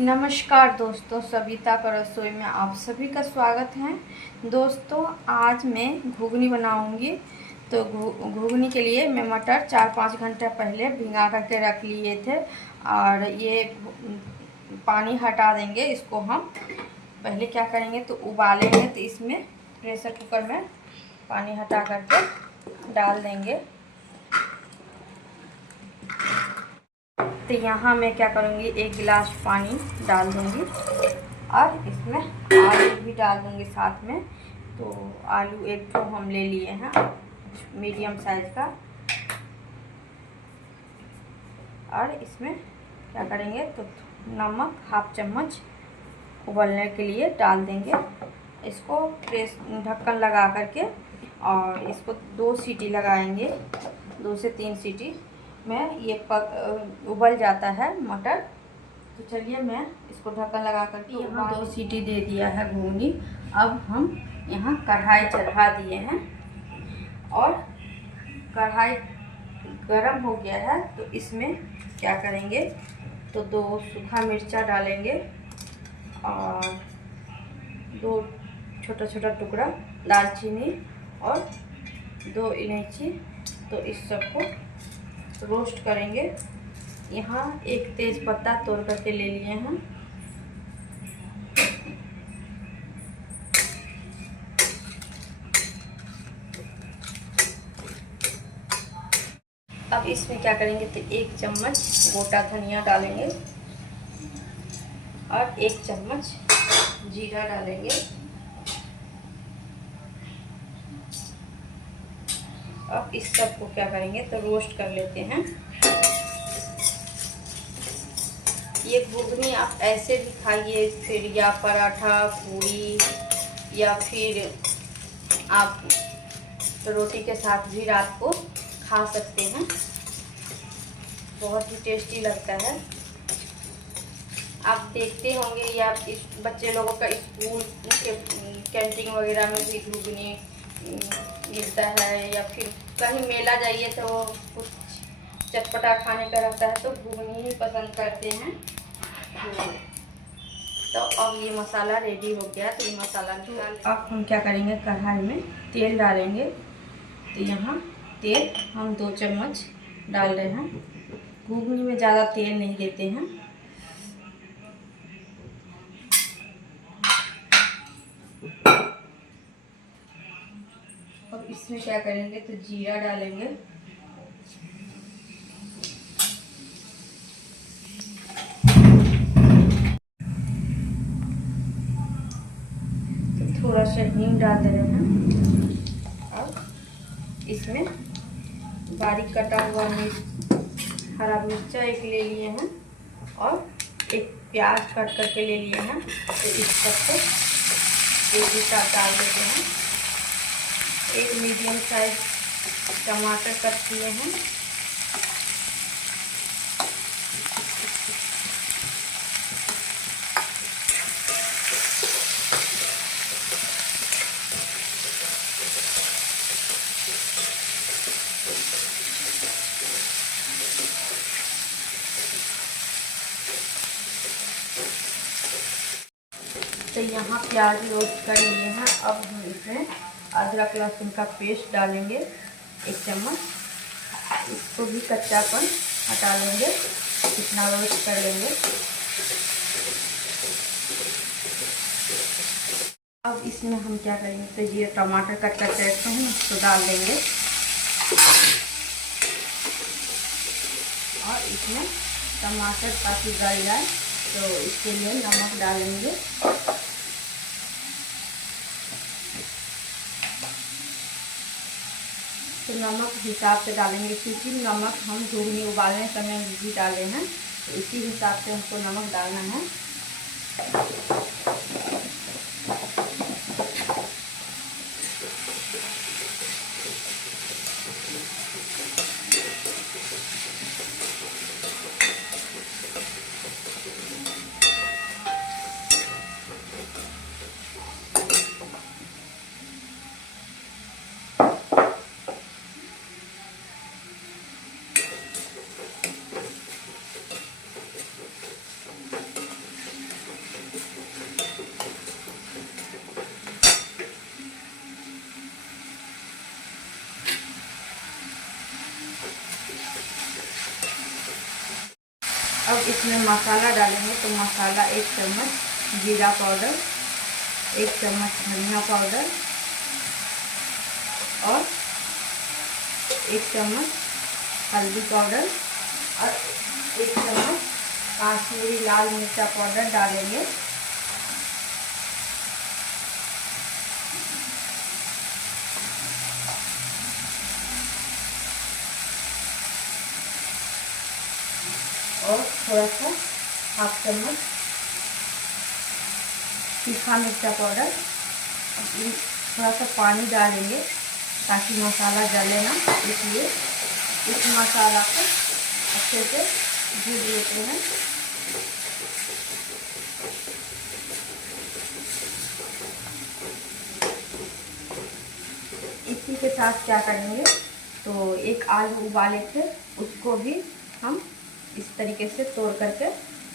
नमस्कार दोस्तों, सविता का रसोई में आप सभी का स्वागत है। दोस्तों, आज मैं घुगनी बनाऊंगी। तो घुगनी के लिए मैं मटर 4-5 घंटे पहले भिंगा करके रख लिए थे और ये पानी हटा देंगे। इसको हम पहले क्या करेंगे तो उबालेंगे। तो इसमें प्रेशर कुकर में पानी हटा करके डाल देंगे। तो यहाँ मैं क्या करूँगी, 1 गिलास पानी डाल दूँगी और इसमें आलू भी डाल दूँगी साथ में। तो आलू एक तो हम ले लिए हैं मीडियम साइज़ का। और इसमें क्या करेंगे तो नमक 1/2 चम्मच उबलने के लिए डाल देंगे। इसको ढक्कन लगा करके और इसको 2 सीटी लगाएंगे। 2 से 3 सीटी में ये उबल जाता है मटर। तो चलिए मैं इसको ढक्कन लगा करके यहाँ 2 सीटी दे दिया है घुगनी। अब हम यहाँ कढ़ाई चढ़ा दिए हैं और कढ़ाई गरम हो गया है। तो इसमें क्या करेंगे तो 2 सूखा मिर्चा डालेंगे और 2 छोटा छोटा टुकड़ा दालचीनी और 2 इलायची। तो इस सबको रोस्ट करेंगे। यहाँ 1 तेज पत्ता तोड़ करके ले लिए हैं। अब इसमें क्या करेंगे तो 1 चम्मच गोटा धनिया डालेंगे और 1 चम्मच जीरा डालेंगे। अब इस सब को क्या करेंगे तो रोस्ट कर लेते हैं। ये घुगनी आप ऐसे भी खाइए, फिर या पराठा पूरी या फिर आप रोटी के साथ भी रात को खा सकते हैं। बहुत ही टेस्टी लगता है। आप देखते होंगे या इस बच्चे लोगों का स्कूल के कैंटीन वगैरह में भी घुगनी मिलता है, या फिर कहीं मेला जाइए तो कुछ चटपटा खाने का रहता है तो घुगनी ही पसंद करते हैं। तो अब ये मसाला रेडी हो गया। तो ये मसाला निकाल, अब हम क्या करेंगे कढ़ाई में तेल डालेंगे। तो यहाँ तेल हम 2 चम्मच डाल रहे हैं। घुगनी में ज़्यादा तेल नहीं देते हैं। अब इसमें क्या करेंगे तो जीरा डालेंगे। तो थोड़ा सा हींग डाल दे रहे हैं और इसमें बारीक कटा हुआ हरा मिर्चा 1 ले लिए हैं और 1 प्याज कट करके ले लिए हैं। तो इस सबको एक साथ डाल देते हैं। 1 मीडियम साइज टमाटर कट किए हैं। तो यहाँ प्याज रोस्ट कर लिए हैं। अब हम इसमें अदरक लहसुन का पेस्ट डालेंगे 1 चम्मच। इसको भी कच्चापन हटा लेंगे, इतना रोस्ट कर लेंगे। अब इसमें हम क्या करेंगे तो ये टमाटर कट करके रखे हैं उसको डाल देंगे और इसमें टमाटर काफ़ी गल जाए तो इसके लिए नमक डालेंगे। तो नमक हिसाब से डालेंगे क्योंकि नमक हम घुगनी उबालने समय भी डाले हैं। तो इसी हिसाब से हमको नमक डालना है। इसमें मसाला डालेंगे तो मसाला 1 चम्मच जीरा पाउडर, 1 चम्मच धनिया पाउडर और 1 चम्मच हल्दी पाउडर और 1 चम्मच काश्मीरी लाल मिर्चा पाउडर डालेंगे। और थोड़ा सा 1/2 चम्मच तीखा मिर्चा पाउडर। थोड़ा सा पानी डालेंगे ताकि मसाला जले ना, इसलिए इस मसाला को अच्छे से भून लेते हैं। इसी के साथ क्या करेंगे, तो एक आलू उबाले थे उसको भी हम इस तरीके से तोड़ करके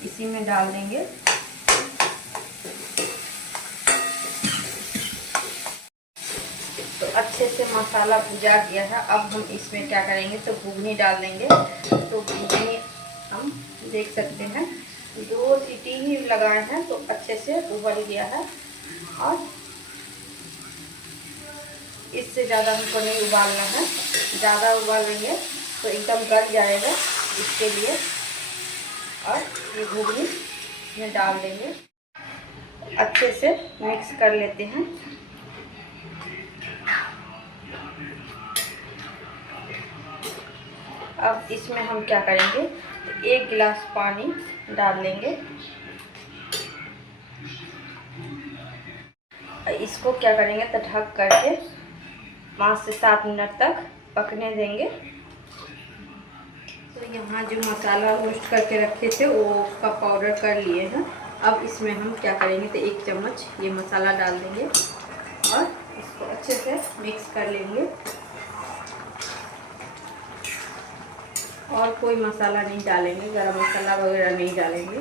इसी में डाल देंगे। तो अच्छे से मसाला भुजा गया है। अब हम इसमें क्या करेंगे, तो घुगनी डाल देंगे। तो घुगनी हम देख सकते हैं 2 सीटी ही लगाए हैं तो अच्छे से उबल गया है। और इससे ज़्यादा हमको नहीं उबालना है, ज़्यादा उबालेंगे तो एकदम गल जाएगा, इसके लिए। और ये घुगनी में डाल देंगे, अच्छे से मिक्स कर लेते हैं। अब इसमें हम क्या करेंगे, तो 1 गिलास पानी डाल लेंगे। इसको क्या करेंगे, तो ढक करके 5 से 7 मिनट तक पकने देंगे। तो यहाँ जो मसाला रोस्ट करके रखे थे वो उसका पाउडर कर लिए हैं। अब इसमें हम क्या करेंगे, तो 1 चम्मच ये मसाला डाल देंगे और इसको अच्छे से मिक्स कर लेंगे। और कोई मसाला नहीं डालेंगे, गरम मसाला वगैरह नहीं डालेंगे।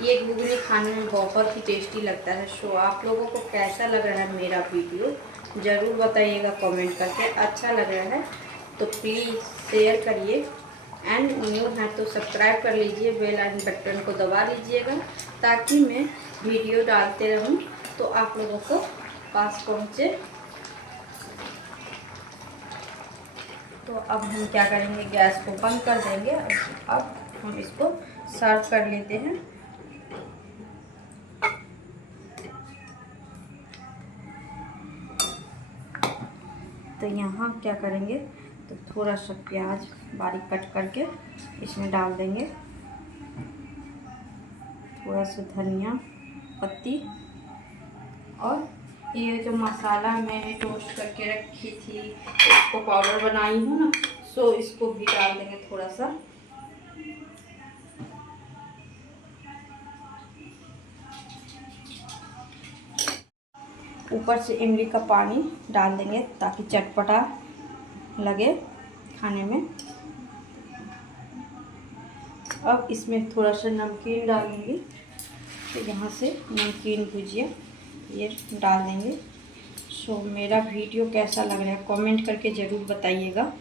ये घुगनी खाने में बहुत ही टेस्टी लगता है। सो आप लोगों को कैसा लग रहा है मेरा वीडियो ज़रूर बताइएगा कमेंट करके। अच्छा लग रहा है तो प्लीज़ शेयर करिए, एंड न्यू है तो सब्सक्राइब कर लीजिए, बेल आइकन बटन को दबा लीजिएगा ताकि मैं वीडियो डालते रहूं तो आप लोगों को पास पहुंचे। तो अब हम क्या करेंगे, गैस को बंद कर देंगे। अब हम इसको सर्व कर लेते हैं। तो यहाँ क्या करेंगे, तो थोड़ा सा प्याज बारीक कट करके इसमें डाल देंगे, थोड़ा सा धनिया पत्ती, और ये जो मसाला मैंने टोस्ट करके रखी थी, इसको पाउडर बनाई हूँ ना, सो इसको भी डाल देंगे थोड़ा सा। ऊपर से इमली का पानी डाल देंगे ताकि चटपटा लगे खाने में। अब इसमें थोड़ा सा नमकीन डालेंगे, तो यहाँ से नमकीन भुजिया ये डाल देंगे। सो मेरा वीडियो कैसा लग रहा है कमेंट करके ज़रूर बताइएगा।